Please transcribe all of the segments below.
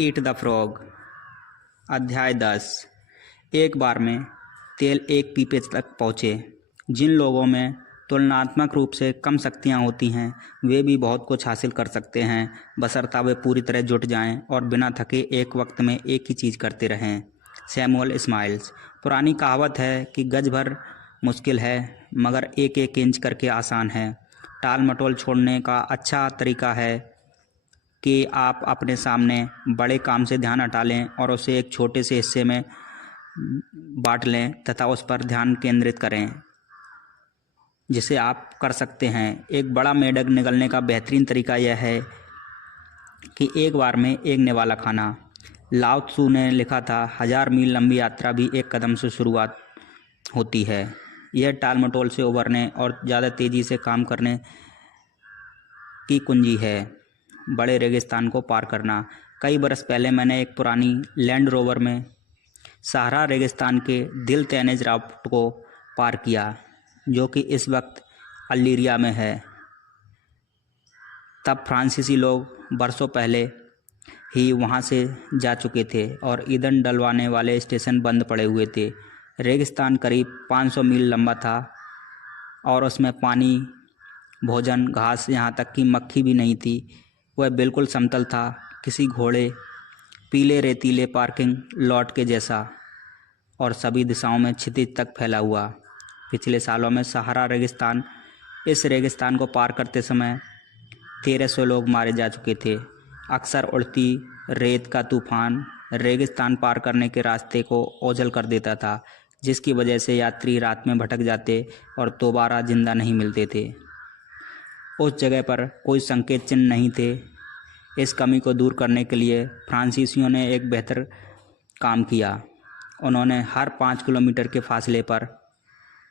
Eat the frog. अध्याय 10। एक बार में तेल एक पीपे तक पहुँचे। जिन लोगों में तुलनात्मक रूप से कम शक्तियाँ होती हैं वे भी बहुत कुछ हासिल कर सकते हैं, बशर्ते वे पूरी तरह जुट जाएं और बिना थके एक वक्त में एक ही चीज़ करते रहें। Samuel smiles. पुरानी कहावत है कि गज भर मुश्किल है मगर एक एक इंच करके आसान है। टाल मटोल छोड़ने का अच्छा तरीका है कि आप अपने सामने बड़े काम से ध्यान हटा लें और उसे एक छोटे से हिस्से में बांट लें तथा उस पर ध्यान केंद्रित करें जिसे आप कर सकते हैं। एक बड़ा मेढक निगलने का बेहतरीन तरीका यह है कि एक बार में एक निवाला खाना। लाओ त्सू ने लिखा था, 1000 मील लंबी यात्रा भी एक कदम से शुरुआत होती है। यह टाल मटोल से उबरने और ज़्यादा तेज़ी से काम करने की कुंजी है। बड़े रेगिस्तान को पार करना। कई बरस पहले मैंने एक पुरानी लैंड रोवर में सहारा रेगिस्तान के दिल तैनेज राफ्ट को पार किया, जो कि इस वक्त अल्जीरिया में है। तब फ्रांसीसी लोग बरसों पहले ही वहां से जा चुके थे और ईंधन डलवाने वाले स्टेशन बंद पड़े हुए थे। रेगिस्तान करीब 500 मील लंबा था और उसमें पानी, भोजन, घास, यहाँ तक कि मक्खी भी नहीं थी। वह बिल्कुल समतल था, किसी घोड़े पीले रेतीले पार्किंग लॉट के जैसा, और सभी दिशाओं में क्षितिज तक फैला हुआ। पिछले सालों में सहारा रेगिस्तान इस रेगिस्तान को पार करते समय 1300 लोग मारे जा चुके थे। अक्सर उड़ती रेत का तूफान रेगिस्तान पार करने के रास्ते को ओझल कर देता था, जिसकी वजह से यात्री रात में भटक जाते और दोबारा जिंदा नहीं मिलते थे। उस जगह पर कोई संकेत चिन्ह नहीं थे। इस कमी को दूर करने के लिए फ्रांसीसियों ने एक बेहतर काम किया। उन्होंने हर 5 किलोमीटर के फासले पर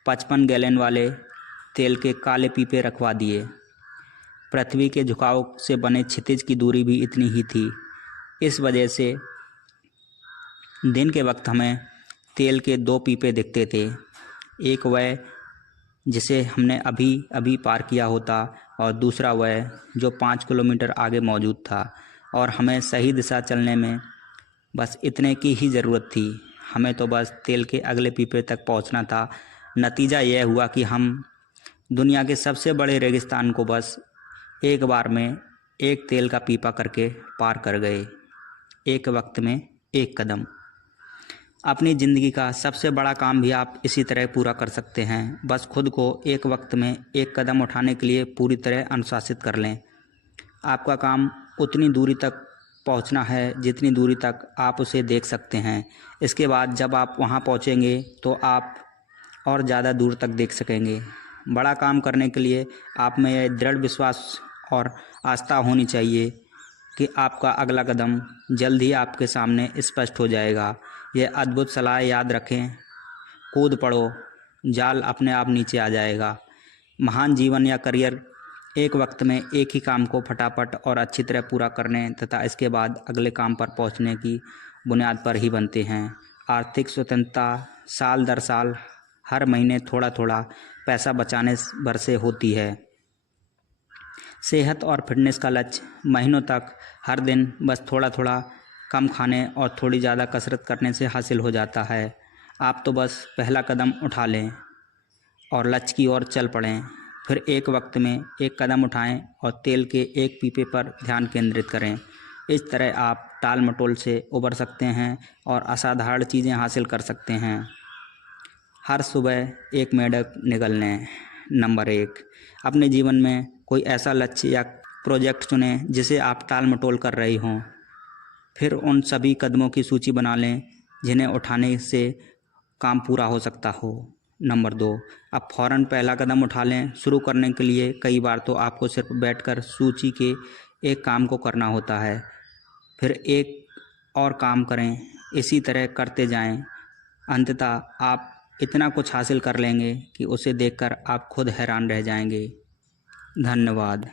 55 गैलन वाले तेल के काले पीपे रखवा दिए। पृथ्वी के झुकाव से बने क्षितिज की दूरी भी इतनी ही थी। इस वजह से दिन के वक्त हमें तेल के 2 पीपे दिखते थे, एक वह जिसे हमने अभी अभी पार किया होता और दूसरा वह जो 5 किलोमीटर आगे मौजूद था। और हमें सही दिशा चलने में बस इतने की ही ज़रूरत थी। हमें तो बस तेल के अगले पीपे तक पहुंचना था। नतीजा यह हुआ कि हम दुनिया के सबसे बड़े रेगिस्तान को बस एक बार में एक तेल का पीपा करके पार कर गए। एक वक्त में एक कदम। अपनी ज़िंदगी का सबसे बड़ा काम भी आप इसी तरह पूरा कर सकते हैं। बस खुद को एक वक्त में एक कदम उठाने के लिए पूरी तरह अनुशासित कर लें। आपका काम उतनी दूरी तक पहुंचना है जितनी दूरी तक आप उसे देख सकते हैं। इसके बाद जब आप वहां पहुंचेंगे तो आप और ज़्यादा दूर तक देख सकेंगे। बड़ा काम करने के लिए आप में यह दृढ़ विश्वास और आस्था होनी चाहिए कि आपका अगला कदम जल्द ही आपके सामने स्पष्ट हो जाएगा। यह अद्भुत सलाह याद रखें, कूद पड़ो, जाल अपने आप नीचे आ जाएगा। महान जीवन या करियर एक वक्त में एक ही काम को फटाफट और अच्छी तरह पूरा करने तथा इसके बाद अगले काम पर पहुंचने की बुनियाद पर ही बनते हैं। आर्थिक स्वतंत्रता साल दर साल हर महीने थोड़ा थोड़ा पैसा बचाने भर से होती है। सेहत और फिटनेस का लक्ष्य महीनों तक हर दिन बस थोड़ा थोड़ा कम खाने और थोड़ी ज़्यादा कसरत करने से हासिल हो जाता है। आप तो बस पहला कदम उठा लें और लक्ष्य की ओर चल पड़ें। फिर एक वक्त में एक कदम उठाएं और तेल के एक पीपे पर ध्यान केंद्रित करें। इस तरह आप टाल मटोल से उबर सकते हैं और असाधारण चीज़ें हासिल कर सकते हैं। हर सुबह एक मेढक निगल लें। नंबर 1, अपने जीवन में कोई ऐसा लक्ष्य या प्रोजेक्ट चुनें जिसे आप टाल मटोल कर रही हों। फिर उन सभी कदमों की सूची बना लें जिन्हें उठाने से काम पूरा हो सकता हो। नंबर 2, अब फ़ौरन पहला कदम उठा लें। शुरू करने के लिए कई बार तो आपको सिर्फ बैठकर सूची के एक काम को करना होता है, फिर एक और काम करें, इसी तरह करते जाएं। अंततः आप इतना कुछ हासिल कर लेंगे कि उसे देखकर आप खुद हैरान रह जाएंगे। धन्यवाद।